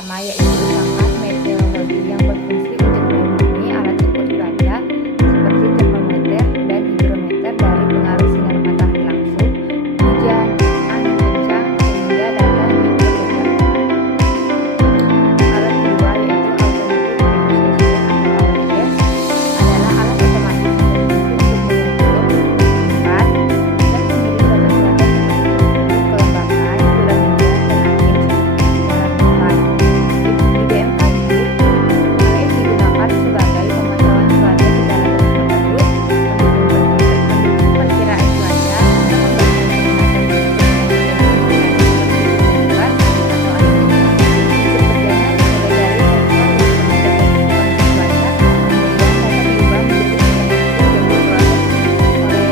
pertama yaitu perangkat meteorologi yang berfungsi untuk melindungi alat ukur cuaca seperti termometer dan hidrometer dari pengaruh sinar matahari langsung, hujan, angin kencang, sehingga data diperlukan. Alat kedua yaitu automatic precision atau APS adalah alat otomatis yang berfungsi untuk mengukur, menyimpan, dan mengirim data cuaca seperti suhu, kelembapan, curah hujan, dan angin secara real-time. Di BMKG, APS digunakan sebagai pemantauan cuaca secara terus-menerus, mendukung perkiraan cuaca, dan memberikan peringatan dini dengan seperti hujan lebat atau angin kencang. Prinsip kerjanya dimulai dari sensor yang mendeteksi kondisi cuaca, kemudian data diubah menjadi simulasi dan diproses oleh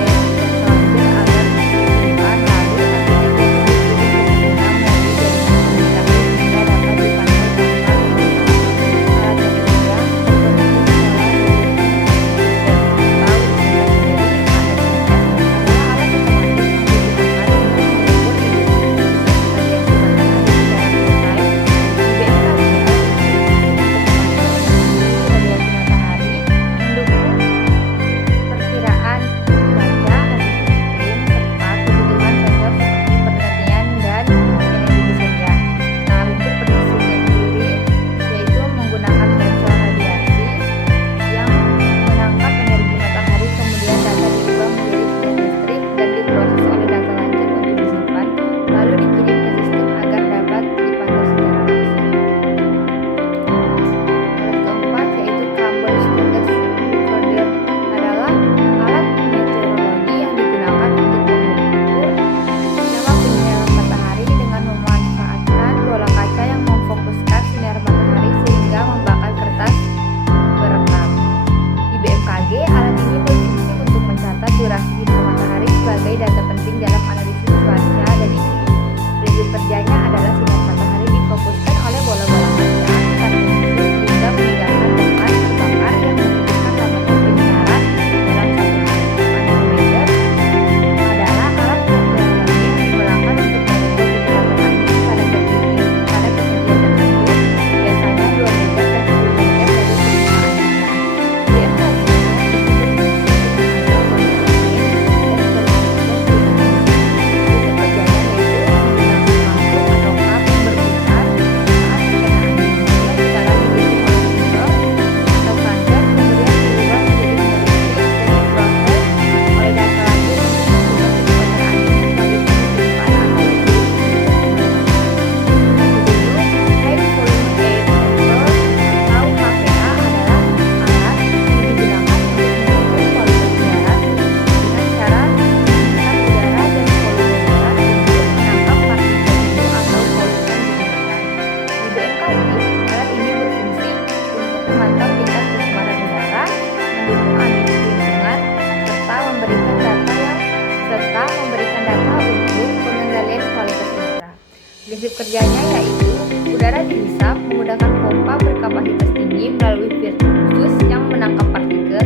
sensornya agar disimpan, lalu hasilnya dikirim ke pengguna melalui jaringan komunikasi sehingga dapat dipantau tanpa pemantauan. Alat ketiga berfungsi seolah memiliki sistem atau disingkat menjadi ASMS adalah alat otomatis yang digunakan untuk mengukur intensitas radiasi matahari secara real-time. Di BMKG, alat ini berfungsi untuk pemantauan radiasi matahari, mendukung perkiraan cuaca, kondisi iklim, serta kebutuhan sensor seperti penelitian dan energi surya. Nah, untuk prediksinya sendiri yaitu menggunakan sensor radiasi yang menangkap energi matahari, kemudian data diubah menjadi sinyal listrik dan diproses oleh data lanjut untuk disimpan, lalu dikirim ke sistem agar dapat dipantau secara langsung. Alat keempat yaitu carbon status recorder adalah alat meteorologi yang digunakan untuk mengukur nama penyinaran matahari dengan memanfaatkan bola kaca yang memfokuskan sinar matahari sehingga membakar kertas berekam. Di BMKG, alat ini berfungsi untuk mencatat durasi sinar matahari sebagai data penting dalam analisis cuaca dan iklim. Prinsip kerjanya adalah sinar matahari difokuskan oleh bola-bola kaca secara khusus sehingga meninggalkan bekas terbakar yang menunjukkan lama penyinaran dalam 1 hari. Manometer adalah alat meteorologi yang digunakan untuk mengukur kecepatan angin pada ketinggian tertentu, biasanya 2 meter dan 10 meter dari permukaan tanah. BMKG berfungsi untuk memantau kondisi angin dan volume hujan di Indonesia. Prinsip kerjanya yaitu menggunakan lampu atau kap yang berputar saat terkena angin. Kemudian sekarang dihitung oleh sensor atau sensor, kemudian diubah menjadi sinyal listrik dan diproses oleh data lanjut untuk mengubah kecepatan angin yang selanjutnya disimpan atau dikirim ke sistem pengumuman. High Volume Air Sensor atau HVA adalah alat yang digunakan untuk mengukur kualitas udara dengan cara menghembuskan udara dan volume udara untuk menangkap partikel debu atau polutan di udara. Di BMKG, alat ini berfungsi untuk memantau tingkat pencemaran udara, mendukung analisis lingkungan, serta memberikan data untuk pengendalian kualitas udara. Prinsip kerjanya yaitu udara dihisap menggunakan pompa berkapasitas tinggi melalui virus yang menangkap partikel,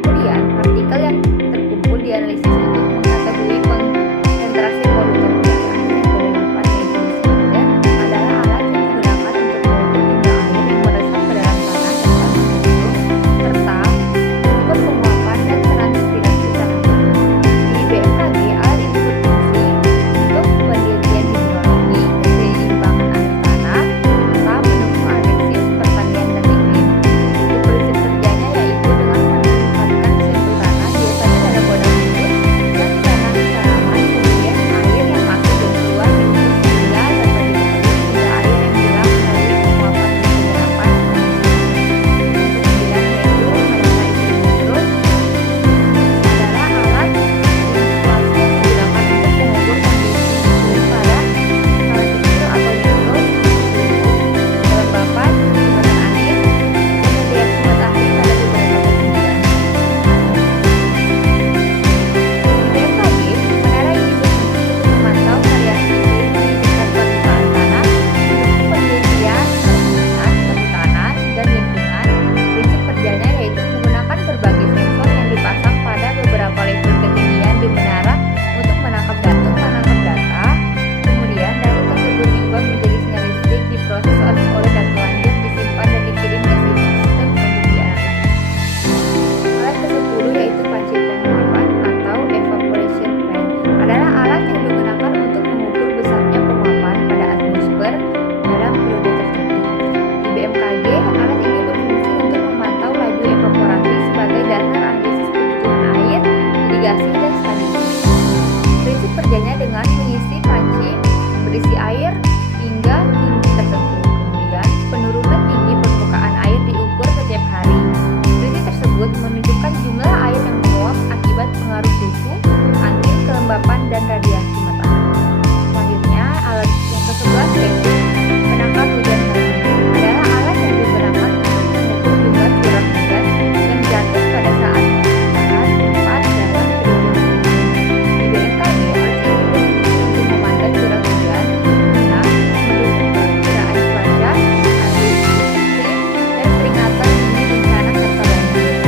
kemudian partikel yang terkumpul dianalisis untuk mengetahui konsentrasi polutan udara. Yang ke-8 yaitu dosimeter adalah alat yang digunakan untuk mengukur jumlah air yang meresap ke dalam tanah dan padang gurun, serta mengukur penguapan dan transpirasi tanaman. Di BMKG, alat ini berfungsi untuk penelitian hidrologi, keseimbangan irigasi, dan stabilitas. Prinsip kerjanya dengan mengisi panci berisi air hingga tinggi tertentu. Kemudian, penurunan tinggi permukaan air diukur setiap hari. Prinsip tersebut menunjukkan jumlah air yang menguap akibat pengaruh suhu, angin, kelembapan, dan radiasi matahari. Selanjutnya, alat yang ke-11 yaitu penangkap hujan tertentu adalah alat yang digunakan untuk mengukur jumlah curah hujan yang jatuh pada saat tempat dalam periode di BMKG. Alat ini berfungsi untuk memantau curah hujan guna mendukung perkiraan cuaca, analisis iklim, dan peringatan dini bencana serta banjir.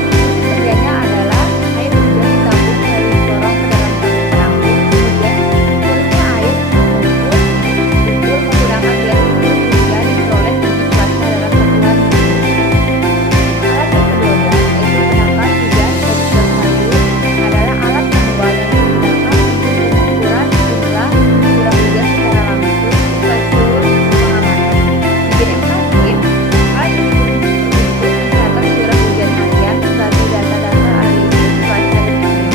Prinsip kerjanya adalah air hujan ditampung melalui corong ke dalam tabung penampung, kemudian surutnya air diukur menggunakan gelas ukur hingga diperoleh tinggi cuaca dalam satuan mili. Alat yang ke-12 yaitu penangkap hujan observer sayur adalah alat manual yang digunakan untuk pengukuran jumlah curah hujan secara langsung ke seluruh pengamatan. Di BMKG, alat ini berfungsi untuk mencatat curah hujan harian sebagai data-data analisis cuaca dan iklim.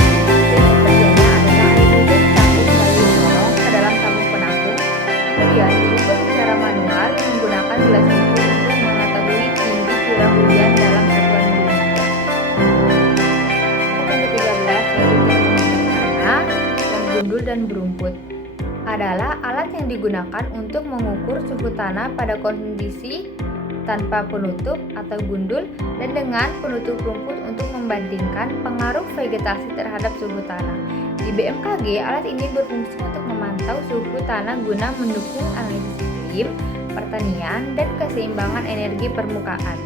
Prinsip kerjanya adalah air hujan ditampung melalui corong ke dalam tabung penampung, kemudian diukur secara manual menggunakan gelas ukur untuk mengetahui tinggi curah hujan dalam satuan milimeter. Yang ke-13 yaitu termometer tanah yang gundul dan berumput adalah alat yang digunakan untuk mengukur suhu tanah pada kondisi tanpa penutup atau gundul dan dengan penutup rumput untuk membandingkan pengaruh vegetasi terhadap suhu tanah. Di BMKG, alat ini berfungsi untuk memantau suhu tanah guna mendukung analisis iklim, pertanian, dan keseimbangan energi permukaan.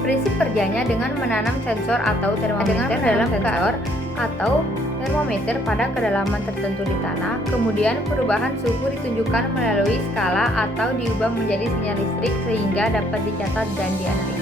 Prinsip kerjanya dengan menanam sensor atau termometer dalam sensor atau termometer pada kedalaman tertentu di tanah, kemudian perubahan suhu ditunjukkan melalui skala atau diubah menjadi sinyal listrik sehingga dapat dicatat dan dianalisis.